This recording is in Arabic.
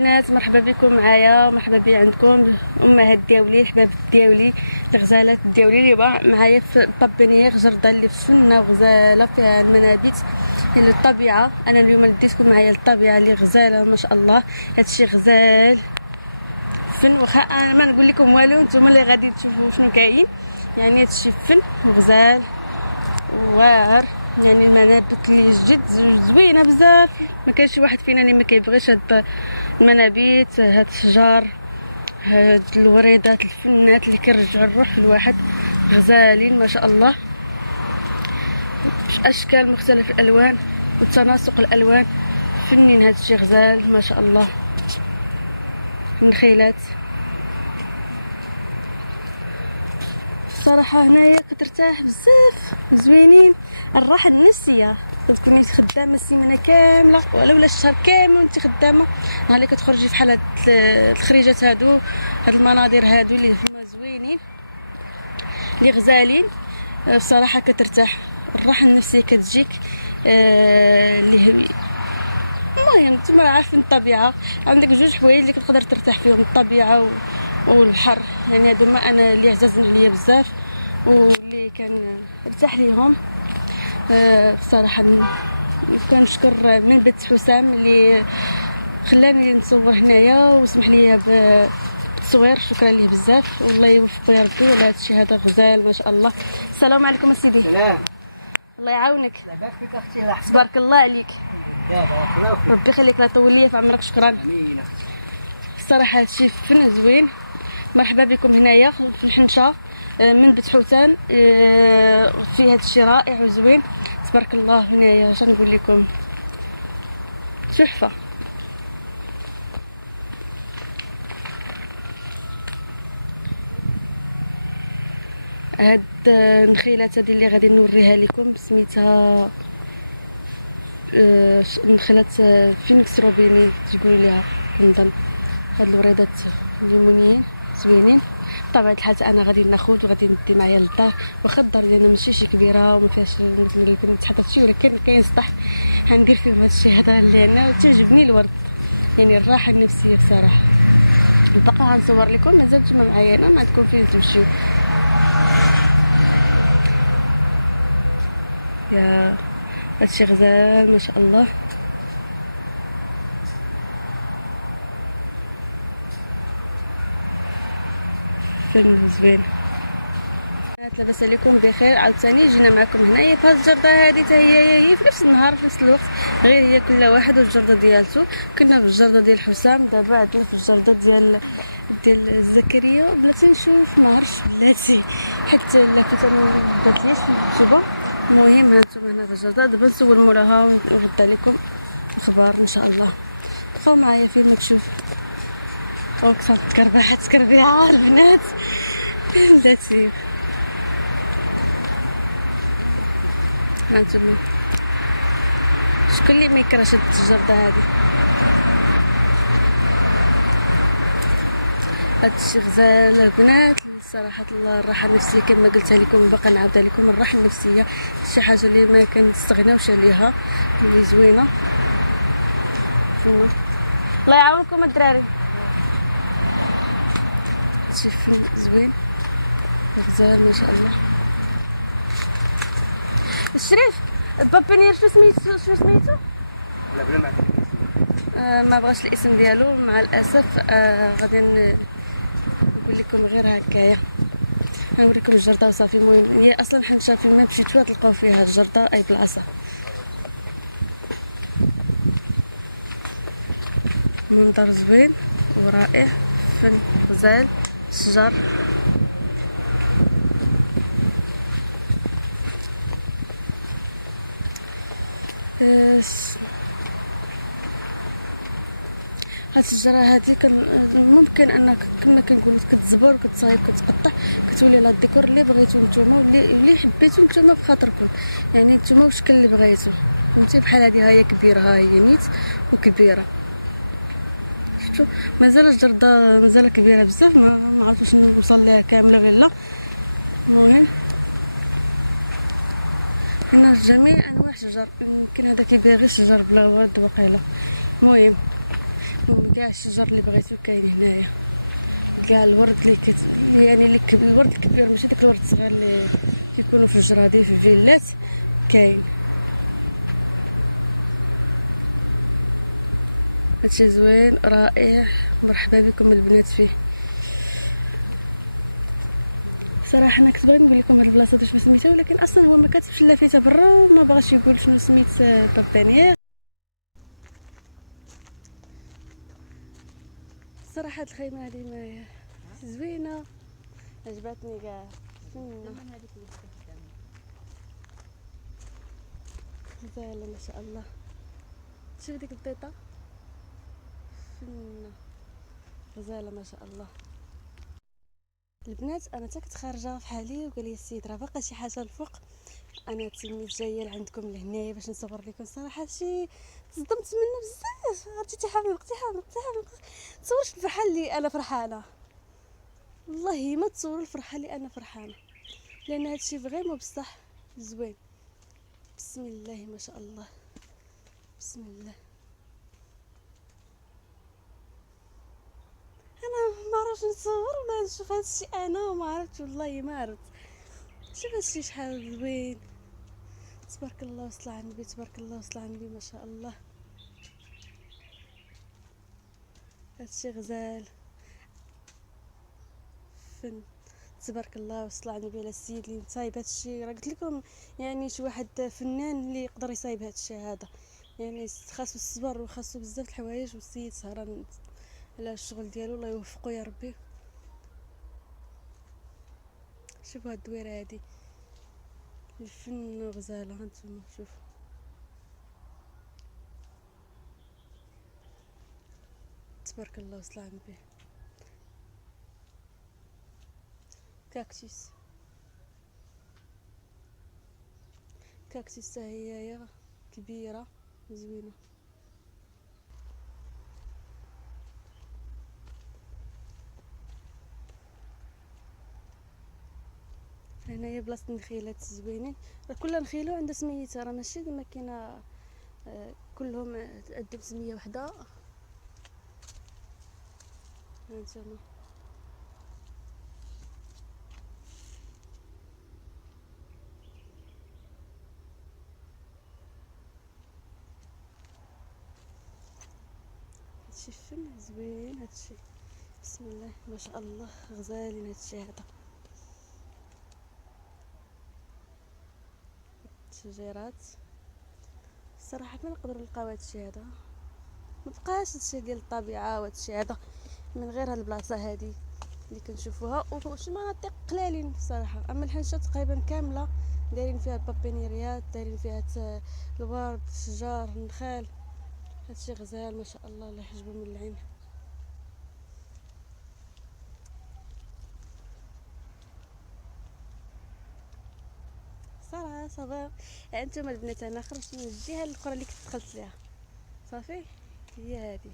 البنات، مرحبا بكم معايا، مرحبا بي عندكم امهات دياولي، الحباب دياولي، الغزالات دياولي اللي معايا في بابينيير جرده اللي فنه وغزاله فيها المنابت للطبيعه. انا اليوم نديتكم معايا للطبيعه اللي غزاله ما شاء الله. هادشي غزال فن، واخا انا ما نقول لكم والو، نتوما اللي غادي تشوفوا شنو كاين. يعني هادشي فن وغزال واعر، يعني المنابت اللي جد زوينه بزاف. ما كاينش شي واحد فينا اللي ما كيبغيش هاد المنابت، هاد الشجر، هاد الوريدات الفنات اللي كيرجعوا الروح في الواحد. غزالين ما شاء الله، اشكال مختلف الالوان وتناسق الالوان، فنين هادشي غزال ما شاء الله. النخيلات الصراحه هنايا كترتاح بزاف، زوينين. الراحه النفسيه كتكوني خدامه السيمانه كامله ولا الشهر كامل وانت خدامه، نهار اللي كتخرجي في حال هاد الخريجات هادو، هاد المناظر هادو اللي هما زوينين اللي غزالين بصراحه كترتاح. الراحه النفسيه كتجيك اللي هي المهم نتوما عارفين الطبيعه، عندك جوج حوايج اللي كتقدر ترتاح فيهم، الطبيعه والبحر. يعني هادو ما انا اللي عزازين عليا بزاف واللي كان ارتاح ليهم بصراحه. كنشكر منبت حسام اللي خلاني نصور هنايا وسمح لي بالتصوير، شكرا ليه بزاف والله يوفقه يا ربي. ولا هادشي هذا غزال ما شاء الله. السلام عليكم اسيدي. سلام. الله يعاونك. لاباس فيك اختي؟ الله يحفظك. تبارك الله عليك، ربي يخليك، لا طول ليا في عمرك. شكرا. امين. الصراحه هادشي فن زوين. مرحبا بكم هنايا في الحنشه من بيت حوتان، في هادشي رائع وزوين تبارك الله. هنايا اش نقول لكم، تحفه. هاد النخيلات هذه اللي غادي نوريها لكم سميتها نخيلات فينيكس روبيني تقولوا ليها كنظن. هاد الوريدات الليمونيين زوينين. بطبيعه الحال انا غادي ناخذ وغادي ندي معايا للدار، واخا الدار ديالنا ماشي شي كبيره وما فيهاش نبني لكم تحت هادشي، ولكن كاين سطح غندير فيهم هادشي هذا لان تعجبني الورد، يعني الراحه النفسيه بصراحه. باقا غنصور لكم، مازال نتوما معايا، انا ما عندكم فين تمشيو. يا هادشي غزال ما شاء الله. فن زوين. لاباس عليكم بخير. عاوتاني جينا معكم هنايا في هاد الجرده هادي، حتى هي في نفس النهار في نفس الوقت، غير هي كل واحد والجرده ديالته. كنا في الجرده ديال حسام، دابا عندنا في الجرده ديال زكريا. بلاتي نشوف ما عرفتش بلاتي حتى لافت انا مبانتليش في الكتوبه. المهم هانتوما هنا في الجرده، دابا نسول مولاها ونرد عليكم الاخبار ان شاء الله. بقاو معايا فين ما تشوف. اوكسا تكربيعه البنات بلاتي. هانتوما شكون اللي ما يكرهش هاد الجرده هادي. هادشي غزال البنات صراحه الله. الراحه النفسيه كما قلتها لكم وباقا نعاودها لكم، الراحه النفسيه شي حاجه اللي ما كنستغناوش عليها، اللي زوينه. الله يعاونكم الدراري. هادشي فن زوين غزال ما شاء الله. الشريف بابينير شنو سميتو؟ لا بلا ما ما بغاش الاسم ديالو مع الاسف. غادي نقول لكم غير هكايا، غنوريكم الجرده وصافي. المهم هي اصلا حنشه فين ما مشيتو تلقاو فيها الجرده اي بلاصه. منظر زوين ورائع، فن غزال، شجر. هاد الشجره هادي ممكن انك كما كنقولوا كتزبر وكتصايب كتقطع، كتولي لا الديكور اللي بغيتو نتوما واللي حبيتو نتوما بخاطركم. يعني نتوما وشكل اللي بغيتو، فهمتي. بحال هادي ها هي كبيره، ها هي نيت وكبيره، شفتوا. مازال الجرده مازال كبيره بزاف، ما عرفتش نوصل ليها كامله ولا لا. المهم هنا جميع انواع الشجر، يمكن هذا كيبيع غير شجر بلا ورد وقيله. المهم لكم كاع الشجر اللي بغيتو كاين هنايا، كاع الورد اللي يعني الورد الكبير ماشي داك الورد الصغير اللي كيكونوا في الجرادي في الفيلات كاين. هادشي زوين رائع، مرحبا بكم البنات فيه. صراحه انا كنت باغي نقول لكم هاد البلاصه واش سميتها، ولكن اصلا هو ما كاتبش لافتها برا وما بغاش يقول شنو سميت بابانيير. صراحه الخيمه هذه ما زوينه، عجبتني كاع غزاله ما شاء الله. شوف ديك البيضه فنه، غزاله ما شاء الله. البنات انا حتى كنت خارجه في حالي وقال لي السيد راه باقا شي حاجه الفوق، انا تميت جايه لعندكم لهنايا باش نصور لكم. صراحه شي تصدمت منه بزاف، عرفتي تحمقت تصورش الفرحه اللي انا فرحانه، والله ما تصوروا الفرحه اللي انا فرحانه، لان هادشي فريمون بصح زوين. بسم الله ما شاء الله، بسم الله. انا ما عرفتش نصور ولا نشوف هادشي، انا ما عرفتش والله ما عرفت. شوف هادشي شحال زوين، تبارك الله وصل على النبي، تبارك الله وصل على النبي ما شاء الله. هادشي غزال فن، تبارك الله وصل على النبي على السيد اللي مصايب هادشي. راه قلت لكم يعني شي واحد فنان اللي يقدر يصايب هادشي هذا، يعني خاصو الصبر وخاصو بزاف الحوايج، والسيد سهران على الشغل ديالو، الله يوفقه يا ربي. شوفوا هاد الدويره هادي الفن غزاله، هانتوما شوفوا تبارك الله وصل على النبي. كاكتيس، كاكتيس هي كبيره زوينه. هنايا بلاصه النخيلات زوينين، راه كل نخيله عندها سميتها، راه ماشي كما كاينه كلهم عندهم سميه وحده. هانتوما هادشي فن زوين هادشي، بسم الله ما شاء الله، غزالين هادشي هذا. الشجيرات الصراحه ما نقدروا نلقاو هادشي هذا، ما بقاش هادشي ديال الطبيعه وهادشي هذا من غير هاد البلاصه هادي اللي كنشوفوها، وشي مناطق قلالين بصراحه. اما الحنشه تقريبا كامله دايرين فيها البابينيريات، دايرين فيها الورد، الشجار، النخال. هادشي غزال ما شاء الله، الله يحجبو من العين. صراحه صافي انتم البنات، انا خرجت من الجهه الاخرى اللي كنت دخلت ليها، صافي هي هذه.